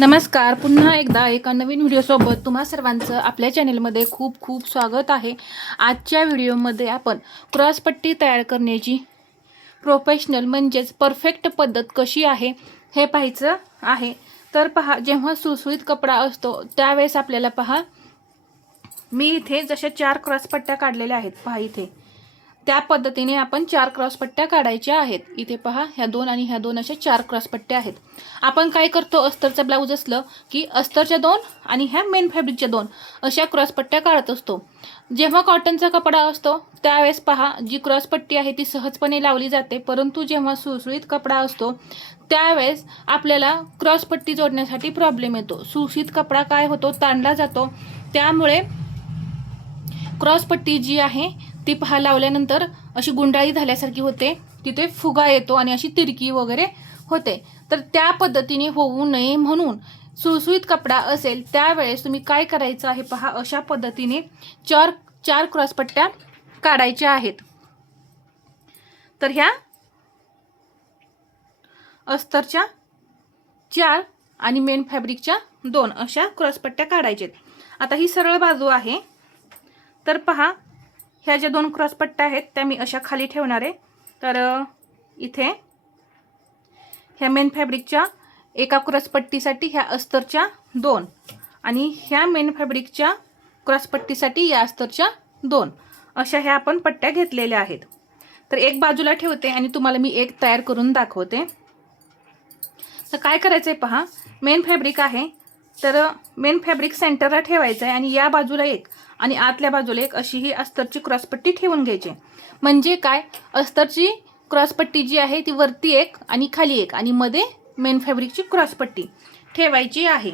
नमस्कार. पुन्हा एकदा एका नवीन व्हिडिओसोबत तुम्हा सर्वांचं आपल्या चॅनेलमध्ये खूप खूप स्वागत आहे. आजच्या व्हिडिओमध्ये आपण क्रॉसपट्टी तयार करण्याची प्रोफेशनल म्हणजेच परफेक्ट पद्धत कशी आहे हे पाहायचं आहे. तर पहा जेव्हा सुळसुळीत कपडा असतो त्यावेळेस आपल्याला पहा. मी इथे जशा चार क्रॉसपट्ट्या काढलेल्या आहेत. पहा इथे. त्या पद्धतीने आपण चार क्रॉसपट्ट्या काढायच्या आहेत. इथे पहा ह्या दोन आणि ह्या दोन अशा चार क्रॉसपट्ट्या आहेत. आपण काय करतो? अस्तरचा ब्लाऊज असलं की अस्तरच्या दोन आणि ह्या मेन फॅब्रिकच्या दोन अशा क्रॉसपट्ट्या काढत असतो. जेव्हा कॉटनचा कपडा असतो त्यावेळेस पहा जी क्रॉसपट्टी आहे ती सहजपणे लावली जाते. परंतु जेव्हा सुळसुळीत कपडा असतो त्यावेळेस आपल्याला क्रॉसपट्टी जोडण्यासाठी प्रॉब्लेम येतो. सुळसुळीत कपडा काय होतो? ताणला जातो. त्यामुळे क्रॉसपट्टी जी आहे ती पहा लावल्यानंतर अशी गुंडाळी झाल्यासारखी होते. तिथे फुगा येतो आणि अशी तिरकी वगैरे होते. तर त्या पद्धतीने होऊ नये म्हणून सुळसुळीत कपडा असेल त्यावेळेस तुम्ही काय करायचं आहे पहा? अशा पद्धतीने चार चार क्रॉसपट्ट्या काढायच्या आहेत. तर ह्या अस्तरच्या चार आणि मेन फॅब्रिकच्या दोन अशा क्रॉसपट्ट्या काढायच्यात आता ही सरळ बाजू आहे. तर पहा ह्या ज्या दोन क्रॉसपट्ट्या आहेत त्या मी अशा खाली ठेवणार आहे. तर इथे ह्या मेन फॅब्रिकच्या एका क्रॉसपट्टीसाठी ह्या अस्तरच्या दोन आणि ह्या मेन फॅब्रिकच्या क्रॉसपट्टीसाठी या अस्तरच्या दोन. अशा ह्या आपण पट्ट्या घेतलेल्या आहेत. तर एक बाजूला ठेवते आणि तुम्हाला मी एक तयार करून दाखवते. तर काय करायचं आहे पहा मेन फॅब्रिक आहे. तर मेन फॅब्रिक सेंटरला ठेवायचं आहे आणि या बाजूला एक आणि आतल्या बाजूला एक अशी ही अस्तरची क्रॉसपट्टी ठेवून घ्यायची. म्हणजे काय? अस्तरची क्रॉसपट्टी जी आहे ती वरती एक आणि खाली एक आणि मध्ये मेन फॅब्रिकची क्रॉसपट्टी ठेवायची आहे.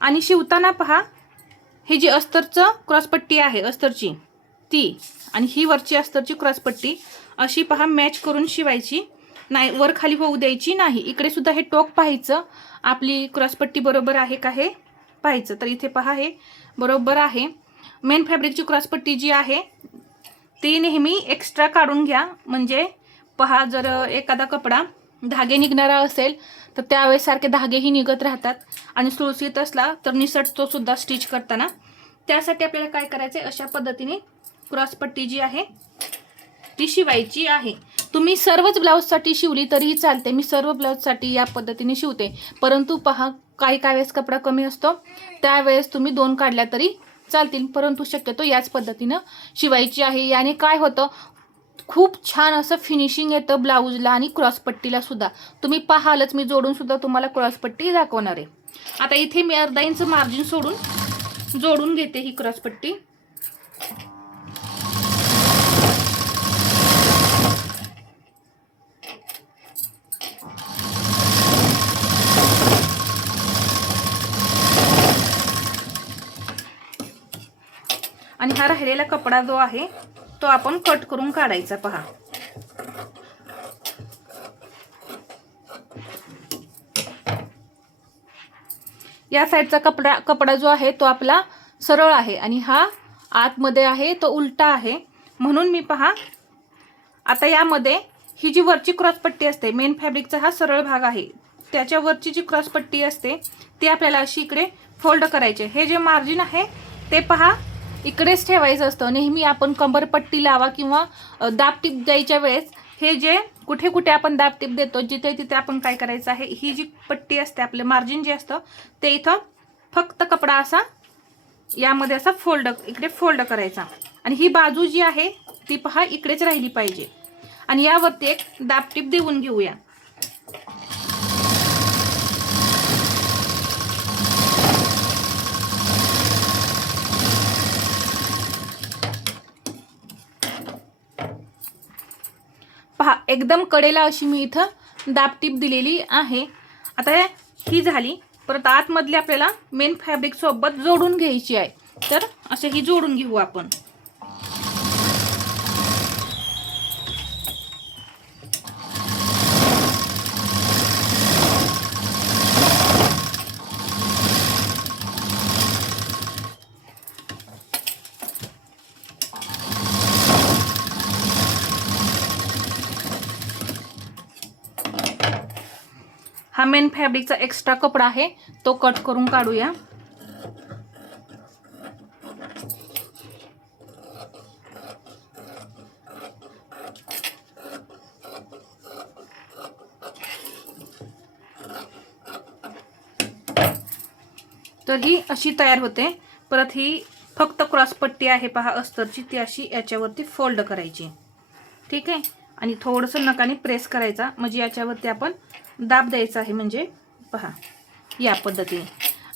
आणि शिवताना पहा हे जी अस्तरचं क्रॉसपट्टी आहे अस्तरची ती आणि ही वरची अस्तरची क्रॉसपट्टी अशी पहा मॅच करून शिवायची नाही वर खाली होऊ द्यायची नाही. इकडे सुद्धा हे टोक पाहायचं. आपली क्रॉसपट्टी बरोबर आहे का हे पाहायचं. तर इथे पहा हे बरोबर आहे. मेन फॅब्रिकची क्रॉसपट्टी जी आहे ती नेहमी एक्स्ट्रा काढून घ्या. म्हणजे पहा जर एखादा कपडा धागे निघणारा असेल तर त्यावेळेस सारखे धागेही निघत राहतात. आणि सुळसुळीत असला तर निसटतो सुद्धा स्टिच करताना. त्यासाठी आपल्याला काय करायचं आहे अशा पद्धतीने क्रॉसपट्टी जी आहे ती शिवायची आहे. तुम्ही सर्वच ब्लाऊजसाठी शिवली तरीही चालते. मी सर्व ब्लाऊजसाठी या पद्धतीने शिवते. परंतु पहा काही काही वेळेस कपडा कमी असतो. त्यावेळेस तुम्ही दोन काढल्या तरी चालतील परंतु शक्यतो याच पद्धतीनं शिवायची आहे. याने काय होतं? खूप छान असं फिनिशिंग येतं ब्लाऊजला आणि क्रॉसपट्टीला सुद्धा. तुम्ही पाहालच मी जोडून सुद्धा तुम्हाला क्रॉसपट्टी दाखवणार आहे. आता इथे मी अर्धा इंच मार्जिन सोडून जोडून घेते ही क्रॉसपट्टी आणि हा राहिलेला कपडा जो आहे तो आपण कट करून काढायचा पहा. या साईडचा कपडा कपडा जो आहे तो आपला सरळ आहे आणि हा आतमध्ये आहे तो उलटा आहे. म्हणून मी पहा आता यामध्ये ही जी वरची क्रॉसपट्टी असते मेन फॅब्रिकचा हा सरळ भाग आहे. त्याच्यावरची जी क्रॉसपट्टी असते ती आपल्याला अशी इकडे फोल्ड करायची हे जे मार्जिन आहे ते पहा इकडेच ठेवायचं असतं. नेहमी आपण कंबरपट्टी लावा किंवा दाबटीप द्यायच्या वेळेस हे जे कुठे कुठे आपण दाबटीप देतो जिथे तिथे आपण काय करायचं आहे ही जी पट्टी असते आपलं मार्जिन जे असतं ते इथं फक्त कपडा असा यामध्ये असा फोल्ड इकडे फोल्ड करायचा. आणि ही बाजू जी आहे ती पहा इकडेच राहिली पाहिजे. आणि यावरती एक दाबटीप देऊन घेऊया. पहा एकदम कडेला अशी मी इथं दाबटीप दिलेली आहे. आता ही झाली. परत आतमधली आपल्याला मेन फॅब्रिकसोबत जोडून घ्यायची आहे. तर असं ही जोडून घेऊ आपण. हा मेन फॅब्रिकचा एक्स्ट्रा कपडा आहे. तो कट करून काढूया. तर ही अशी तयार होते. परत ही फक्त क्रॉसपट्टी आहे पहा अस्तरची. ती अशी याच्यावरती फोल्ड करायची. ठीक आहे? आणि थोडंसं नकाने प्रेस करायचा. म्हणजे याच्यावरती आपण दाब द्यायचा आहे म्हणजे पहा या पद्धतीने.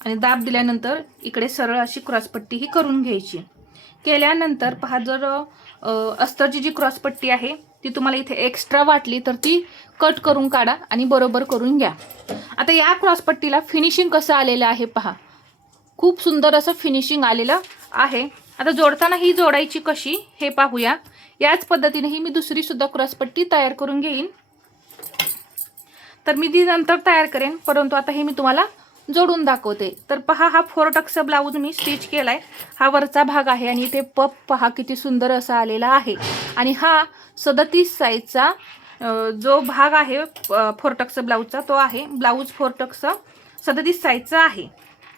आणि दाब दिल्यानंतर इकडे सरळ अशी क्रॉसपट्टी ही करून घ्यायची. केल्यानंतर पहा जर अस्तरची जी क्रॉसपट्टी आहे ती तुम्हाला इथे एक्स्ट्रा वाटली तर ती कट करून काढा आणि बरोबर करून घ्या. आता या क्रॉसपट्टीला फिनिशिंग कसं आलेलं आहे पहा. खूप सुंदर असं फिनिशिंग आलेलं आहे. आता जोडताना ही जोडायची कशी हे पाहूया. याच पद्धतीने ही मी दुसरी सुद्धा क्रॉसपट्टी तयार करून घेईन. तर मी ती नंतर तयार करेन परंतु आता हे मी तुम्हाला जोडून दाखवते. तर पहा हा फोर टक्स ब्लाऊज मी स्टिच केलाय. हा वरचा भाग आहे आणि इथे पप पहा किती सुंदर असा आलेला आहे. आणि हा सदतीस साईजचा जो भाग आहे फोर टक्स ब्लाऊजचा तो आहे. ब्लाऊज फोर टक्स सदतीस साईजचा आहे.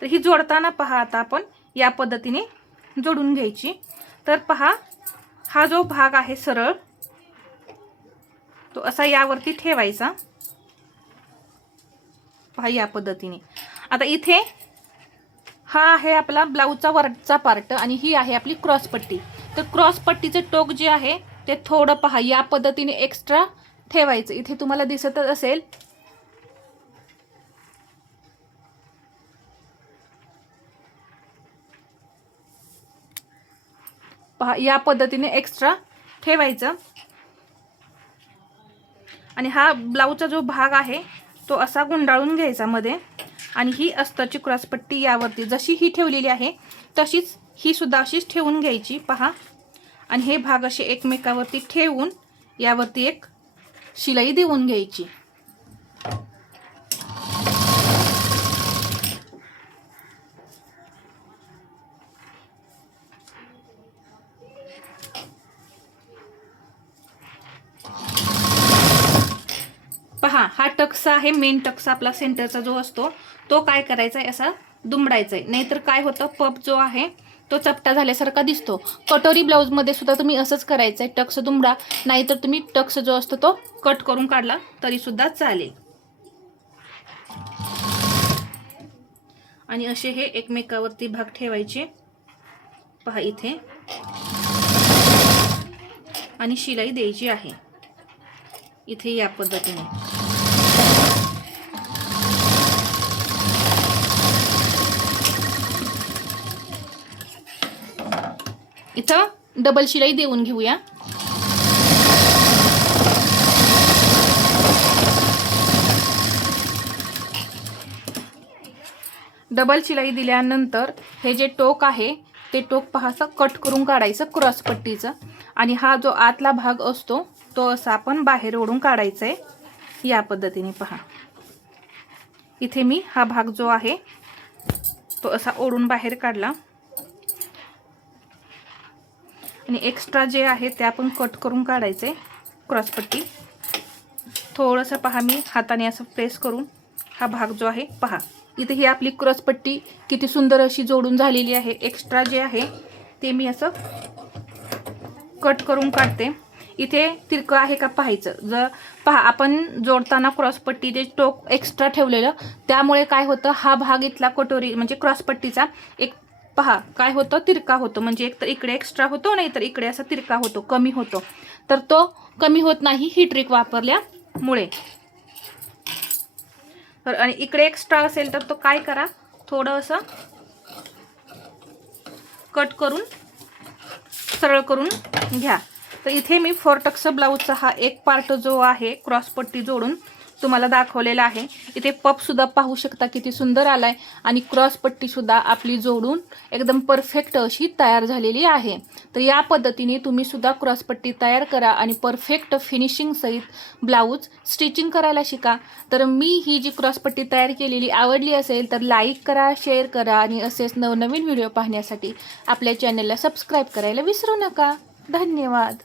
तर ही जोडताना पहा आता आपण या पद्धतीने जोडून घ्यायची. तर पहा हा जो भाग आहे सरळ तो असा यावरती ठेवायचा. पहा या पद्धतीने. आता इथे हा आहे आपला ब्लाऊजचा वरचा पार्ट आणि ही आहे आपली क्रॉसपट्टी तर क्रॉसपट्टीचं टोक जे आहे ते थोडं पहा. या पद्धतीने एक्स्ट्रा ठेवायचं. इथे तुम्हाला दिसतच असेल. पहा या पद्धतीने एक्स्ट्रा ठेवायचं. आणि हा ब्लाऊजचा जो भाग आहे तो असा गुंडाळून घ्यायचा मध्ये. आणि ही अस्तरची क्रॉसपट्टी यावरती जशी ही ठेवलेली आहे तशीच ही सुद्धा अशीच ठेवून घ्यायची. पहा. आणि हे भाग असे एकमेकावरती ठेवून यावरती एक शिलाई देऊन घ्यायची. पहा हा टक्सा आहे मेन टक्सा आपला सेंटरचा जो असतो तो काय करायचा आहे असा दुमडायचा आहे नाहीतर काय होतं? पप जो आहे तो चपटा झाल्यासारखा दिसतो. कटोरी ब्लाऊजमध्ये सुद्धा तुम्ही असंच करायचं आहे टक्स दुमडा. नाहीतर तुम्ही टक्स जो असतो तो कट करून काढला तरी सुद्धा चालेल. आणि असे हे एकमेकावरती भाग ठेवायचे. पहा इथे. आणि शिलाई द्यायची आहे. इथे या पद्धतीने. इथं डबल शिलाई देऊन घेऊया. डबल शिलाई दिल्यानंतर हे जे टोक आहे ते टोक पहासं कट करून काढायचं क्रॉसपट्टीचं आणि हा जो आतला भाग असतो तो असा आपण बाहेर ओढून काढायचा आहे या पद्धतीने पहा. इथे मी हा भाग जो आहे तो असा ओढून बाहेर काढला. आणि एक्स्ट्रा जे आहे ते आपण कट करून काढायचे क्रॉसपट्टी थोडंसं पहा मी हाताने असं प्रेस करून हा भाग जो आहे पहा. इथे ही आपली क्रॉसपट्टी किती सुंदर अशी जोडून झालेली आहे. एक्स्ट्रा जे आहे ते मी असं कट करून काढते. इथे तिरकं आहे का पाहायचं. जर पहा आपण जोडताना क्रॉसपट्टी जे टोक एक्स्ट्रा ठेवलेलं त्यामुळे काय होतं हा भाग इथला कटोरी म्हणजे क्रॉसपट्टीचा एक पहा काय होतं तिरका होतो. म्हणजे एक तर इकडे एक्स्ट्रा होतो नाही तर इकडे असा तिरका होतो कमी होतो. तर तो कमी होत नाही ही ट्रिक वापरल्यामुळे. तर आणि इकडे एक्स्ट्रा असेल तर तो काय करा थोडं असं कट करून सरळ करून घ्या. तर इथे मी फोरटक्स ब्लाऊजचा हा एक पार्ट जो आहे क्रॉसपट्टी जोडून तुम्हाला दाखवलेला आहे. इथे पपसुद्धा पाहू शकता किती सुंदर आलाय आणि क्रॉसपट्टीसुद्धा आपली जोडून एकदम परफेक्ट अशी तयार झालेली आहे. तर या पद्धतीने तुम्ही सुद्धा क्रॉसपट्टी तयार करा आणि परफेक्ट फिनिशिंगसहित ब्लाऊज स्टिचिंग करायला शिका. तर मी ही जी क्रॉसपट्टी तयार केलेली आवडली असेल तर लाईक करा शेअर करा आणि असेच नवनवीन व्हिडिओ पाहण्यासाठी आपल्या चॅनलला सबस्क्राईब करायला विसरू नका. धन्यवाद.